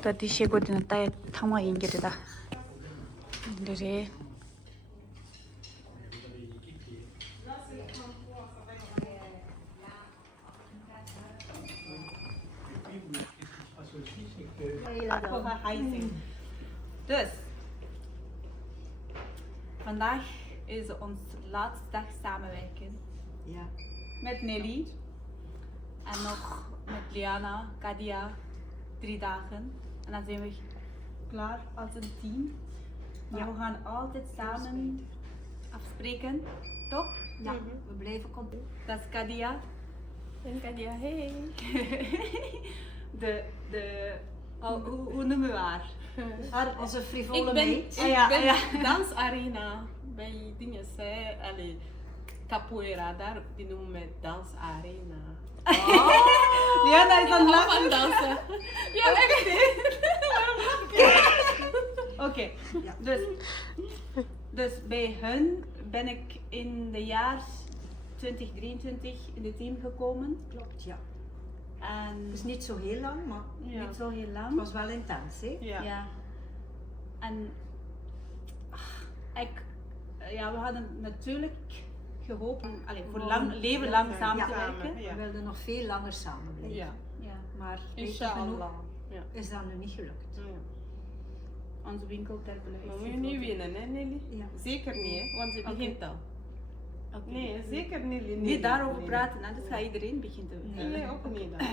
Dat is je goed in het tijd, helemaal ingereden. Dus Dus, vandaag is ons laatste dag samenwerken. Ja. Met Nelly en nog met Liana, Kadia, 3 dagen. En dan zijn we klaar als een team. Maar we gaan altijd samen afspreken, toch? Ja, we blijven contact. Dat is Kadia. En Kadia, hey. Hoe noemen we haar? Onze frivole Ik meid. ben dansarena bij dingen, allee, capoeira, daar die noemen we dansarena. Liana is aan het lachen. Van dansen. Ja, echt. Oké, dus bij hun ben ik in de jaar 2023 in het team gekomen. Klopt, ja. En Het is niet zo heel lang, maar niet zo heel het lang. was wel intens, hè? Ja. En we hadden natuurlijk gehoopt om voor leven lang samen te werken. Ja. We wilden nog veel langer samen blijven. Ja. Ja. Maar weet je Inshallah. genoeg, Ja. is dat nu niet gelukt. Onze winkel ter Maar beluistering. moet je niet winnen, hè Nelly? Ja. Zeker niet, hè? Want je begint al. Oké. Nee, zeker Nelly. Niet daarover praten, anders gaat iedereen beginnen te Nee, ook niet dan.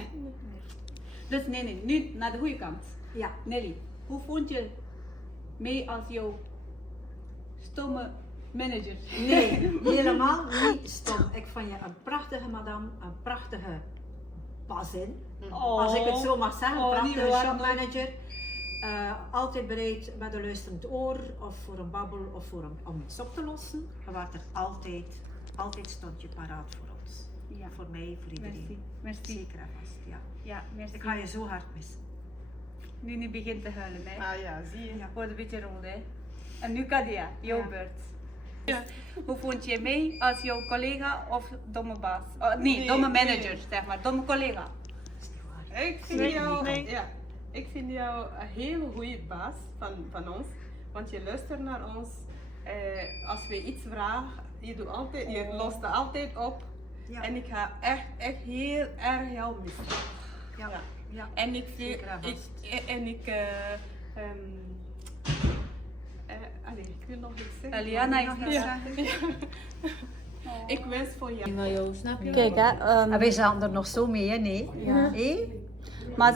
Dus nee, nu naar de goede kant. Ja. Nelly, hoe vond je mij als jouw stomme manager? Nee, helemaal niet stom. Ik vond je een prachtige madame, een prachtige bazin. Als ik het zo mag zeggen, een prachtige shopmanager. Altijd bereid met een luisterend oor, of voor een babbel, of om iets op te lossen. Je was er altijd stond je paraat voor ons. Ja. Voor mij, voor iedereen. Merci. Zeker en vast, ja. Ja, merci. Ik ga je zo hard missen. Nu begint te huilen, hè? Ah ja, zie je. Ja. Wordt een beetje rood, hè? En nu Kadia, jouw Ja. beurt. Hoe vond je mij als jouw collega of domme baas? Oh, nee, domme manager, zeg maar. Domme collega. Ik vind jou een hele goede baas van ons, want je luistert naar ons. Als we iets vragen, je lost het altijd op. Ja. En ik ga echt heel erg jou missen. Ja. Ja. En ik vind, Zeker en vast. ik wil nog iets zeggen. Liana heeft nog Ja. zeggen. Ik wens voor jou. kijk hè. En wij zaten er nog zo mee, hè? Nee. Ja. Hé? Maar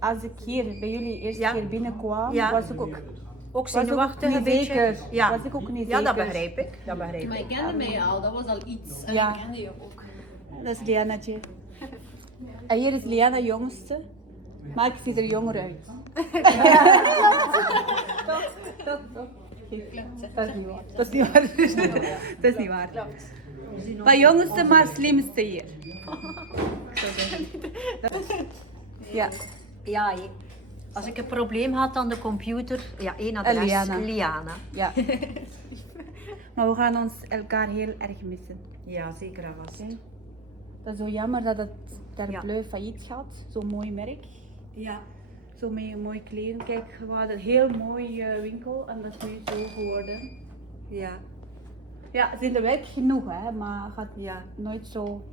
als ik hier bij jullie eerste keer binnenkwam, Ja. was ik ook Ook zenuwachtig niet een beetje. zeker. Ja. Was ik ook niet Ja, dat zeker. begrijp ik. Dat begrijp Maar ik. je kende mij al, dat was al iets. En Ja. ik kende je ook. Dat is Lianatje. En hier is Liana jongste, maar ik zie er jonger uit. Toch. Dat is niet waar. Dat is niet waar. Dat is niet waar. Maar jongste, maar slimste hier. Ja. Ja, als ik een probleem had aan de computer, ja, één adres, Liana. Liana. Ja. Maar we gaan ons elkaar heel erg missen. Ja, zeker en vast. Dat is zo jammer dat het Ja. Terbleu failliet gaat. Zo'n mooi merk. Ja. Zo met een mooi kleren. Kijk, we hadden een heel mooi winkel en dat is nu zo geworden. Ja. Ja, het is in de werk genoeg, hè, maar het gaat Ja. nooit zo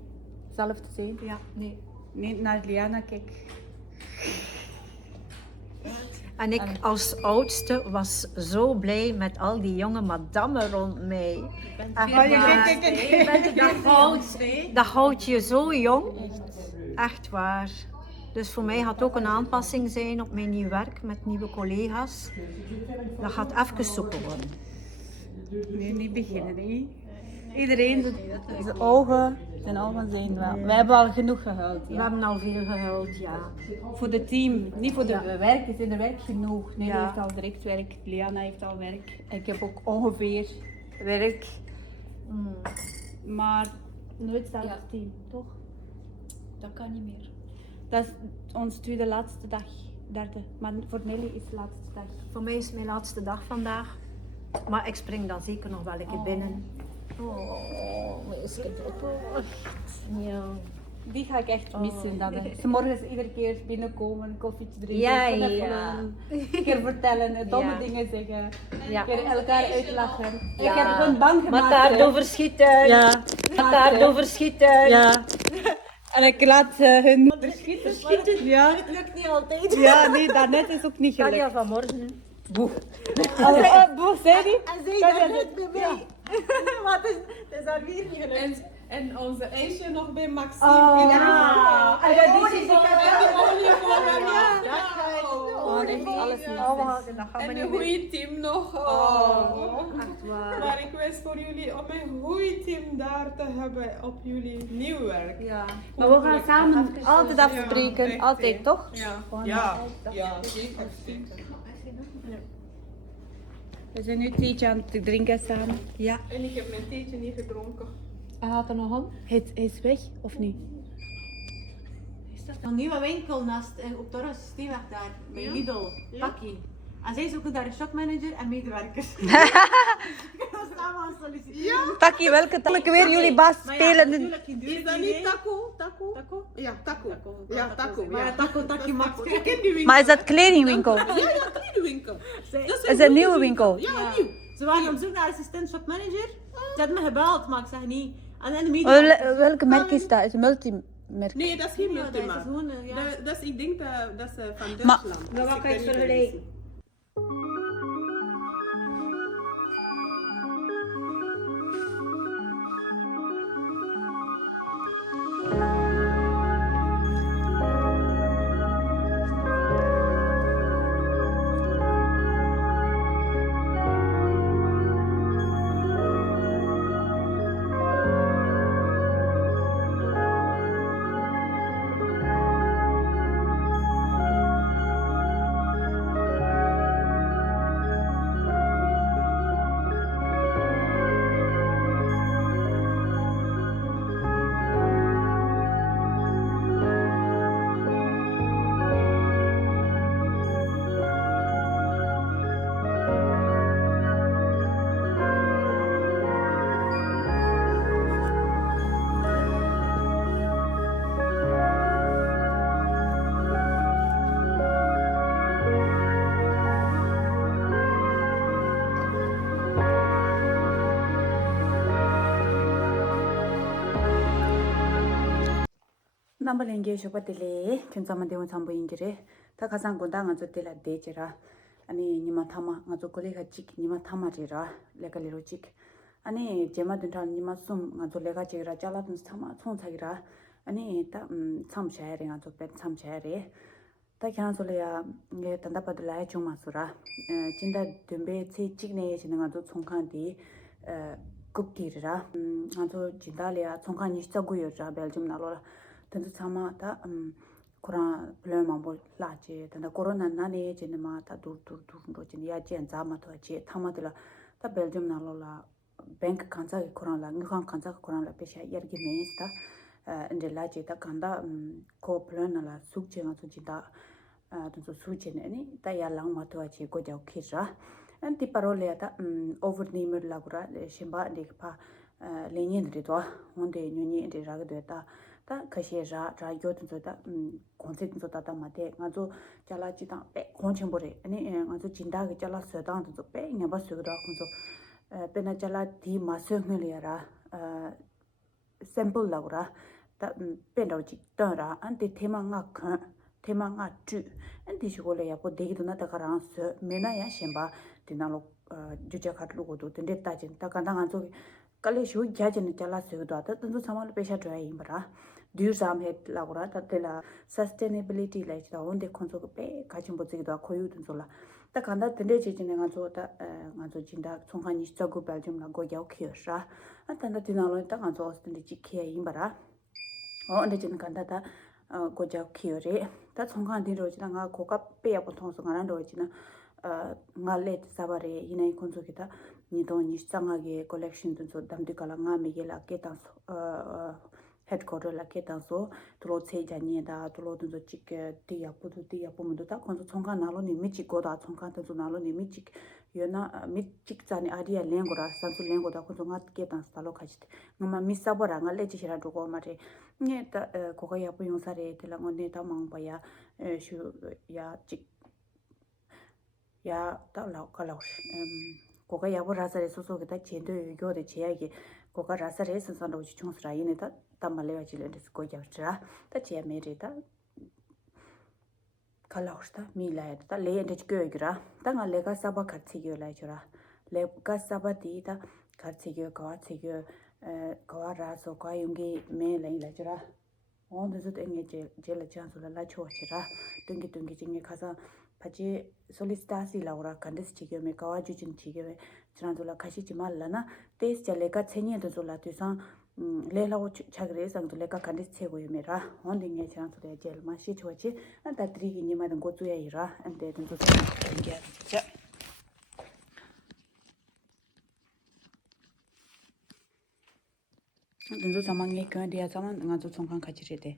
hetzelfde zijn. Ja, nee. Nee, naar Liana, kijk. En ik als oudste was zo blij met al die jonge madammen rond mij. Echt waar. Dat houdt je zo jong. Echt waar. Dus voor mij gaat ook een aanpassing zijn op mijn nieuw werk met nieuwe collega's. Dat gaat even soepel worden. Nee, niet beginnen, hè. Iedereen, zijn ogen zijn wel. We hebben al genoeg gehuild. We Ja. hebben al veel gehuild, ja. Voor het team, niet voor de werk, het is in de werk genoeg. Nee, Ja. die heeft al direct werk, Liana heeft al werk. Ik heb ook ongeveer werk, maar nooit hetzelfde Ja. team, toch? Dat kan niet meer. Dat is ons tweede laatste dag, derde. Maar voor Nelly is de laatste dag. Voor mij is het mijn laatste dag vandaag. Maar ik spring dan zeker nog wel een keer binnen. Oh, meisje. Ja. Die ga ik echt missen. Dat ze morgens iedere keer binnenkomen, een koffietje drinken, Ja, knuffelen, ja. een keer vertellen, domme Ja. dingen zeggen, Ja. een keer elkaar uitlachen. Ja. Ik heb hun bang gemaakt. Matardo verschieten. Ja. Matardo verschieten. Ja. En ik laat hun Verschieten. Ja. Het lukt niet altijd. Ja, nee, daarnet is ook niet Tanja gelukt. vanmorgen. Boe, zei die? En zij daar net bij mij. Maar het is haar weer niet gelukt. En onze ijsje nog bij Maxime. Oh, in de ja. huis. En dat En is de die oliebollen, ja. Dat ga ik doen. Oh, nee, alles niet. En een goede team nog. Oh. Echt waar. Maar ik wens voor jullie om een goede team daar te hebben op jullie nieuw werk. Ja. Maar we gaan samen altijd afspreken, echt, altijd hè. toch? Ja, zeker. We zijn nu theetje aan het drinken samen. Ja. En ik heb mijn theetje niet gedronken. Hij gaat er nog om. Hij is weg of niet? Een nieuwe winkel naast op Torres Steenweg daar, bij Lidl, Pakkie. En zij zoeken daar een shopmanager en medewerkers. Ik was samen aan het solliciteren. Takkie, welke tak weer jullie baas Maar spelen? natuurlijk geen Is dat niet taco? Taco? Taco? Ja, taco. Ja, taco. Maar Ja. taco, takkie, maakt. Ik ken die winkel. Maar is dat kledingwinkel? Ja, kleine winkel. Dat Is een nieuwe winkel? Ja, nieuw. Ze waren op zoek naar assistent shopmanager. Ze hadden me gebeld, maar ik zeg niet. En de medewerkers. Welke merk is dat? Is een multimerk? Nee, dat is geen Ja, dat is multimaat. gewoon, ja. Dat is, ik denk dat is van Maar- Duitsland. Maar wat Ik kan je weet niet vergelijken? 남발랭게 쇼바텔레 춘자만 대원 참보인지레 다 가상 건당한 저텔라 데지라 아니 니마 타마 nga 콜레가 직 니마 타마지라 레갈레로 직 아니 제마든타 니마 숨 nga 콜레가 지라 잘라든 타마 총차기라 아니 다 참샤야레 nga 배 참샤야레 다 캬나솔레야 네 단다바들라 좀마수라 진다 듬베 체 직내에 지는 nga 총칸디 급기라 nga 진달이야 총칸이 시작고요자 벨좀 나로라 tanto sama ta Koran problema bo laje tanda corona nane jene ma ta dur ndo jene ya jen za ma to je thama de la ta Belgium na lo la bank kanza ke Koran la ngi kanza ke Koran la pesha yer gi mes ta inde la je ta kanda ko plan la suk je nga so jinda tanto su jene ni ta ya lang ma to je go ja khira anti parole ta overnemer la gura shimba de pa lenyen de to onde nyonyi de ra de ta 다 가시에자 자 요든서다 콘셉트서다 마데 가조 잘라지다 빼 콘침보레 아니 가조 진다게 잘라서다 또 빼 냐바 쓰고다 콘소 빼나 잘라 디 마스응을이라 샘플 라고라 다 빼도지 떠라 안티 테마가 테마가 주 안티 시골에야 고 되기도 나다 가라서 메나야 셴바 디나로 주자 카르고도 된데 따진 따간당한 소 kaleshu jajene chala segdo ata tanto samal pesha dry imbara dur sam het lagura tatela sustainability like da onde khonso pe kachim bo segdo khoyu tunsola ta kanda tende chejene nga zo ta nga zo jinda chonghani chagu baljum la go yaw khiyasha atanda tinalo ta nga zo ostende chikhe imbara onde jen kanda ta go yaw khiyore ta chonghani ro jina nga koka pe ya bo thongso nga ro jina nga let sabare inai khonso kita nido nisangage collection tunso damdikala nga migela ketanso headquarter la ketanso tro chejani da tro tunso chik tiya pudu tiya pomudo ta konso chongka nalo ni michi goda chongka tunso nalo ni michi 요나 미직자니 아디아 랭고라 산수 랭고다 고종아 깨단 스타로 가지데 ngama misabora ngale 지시라 두고 말이 네다 고가 야부 용사래 들랑원네 다 망바야 슈야직 야 달라 칼라 고가 야부 라사레 소소게다 젠도 요데 제야기 고가 라사레 선선도 총스라 이네다 담말레와 질렌데스 고야트라 다 제메레다 칼라우스타 밀라에다 레엔데 끄기라 당아 레가 사바 카치기요 라이주라 레가 사바디다 카치기요 가치기요 가와라소 가용기 메라이 라이주라 온데서 땡게 제라 찬솔라 라초치라 땡기 징게 가서 바지 솔리스타시 라우라 간데스 치기요메 가와주진 치기요메 지난돌라 가시지 말라나 테스 잘레가 체니에도 솔라티상 레라고 차그레 상도 레가 간데스 체고요메라 온딩게 지난돌에 제일 마시 좋지 안다 드리기 니마는 고주야이라 안데 든도 땡게 자 든도 사망에 그디야 사망 nga zo chongkan khachire de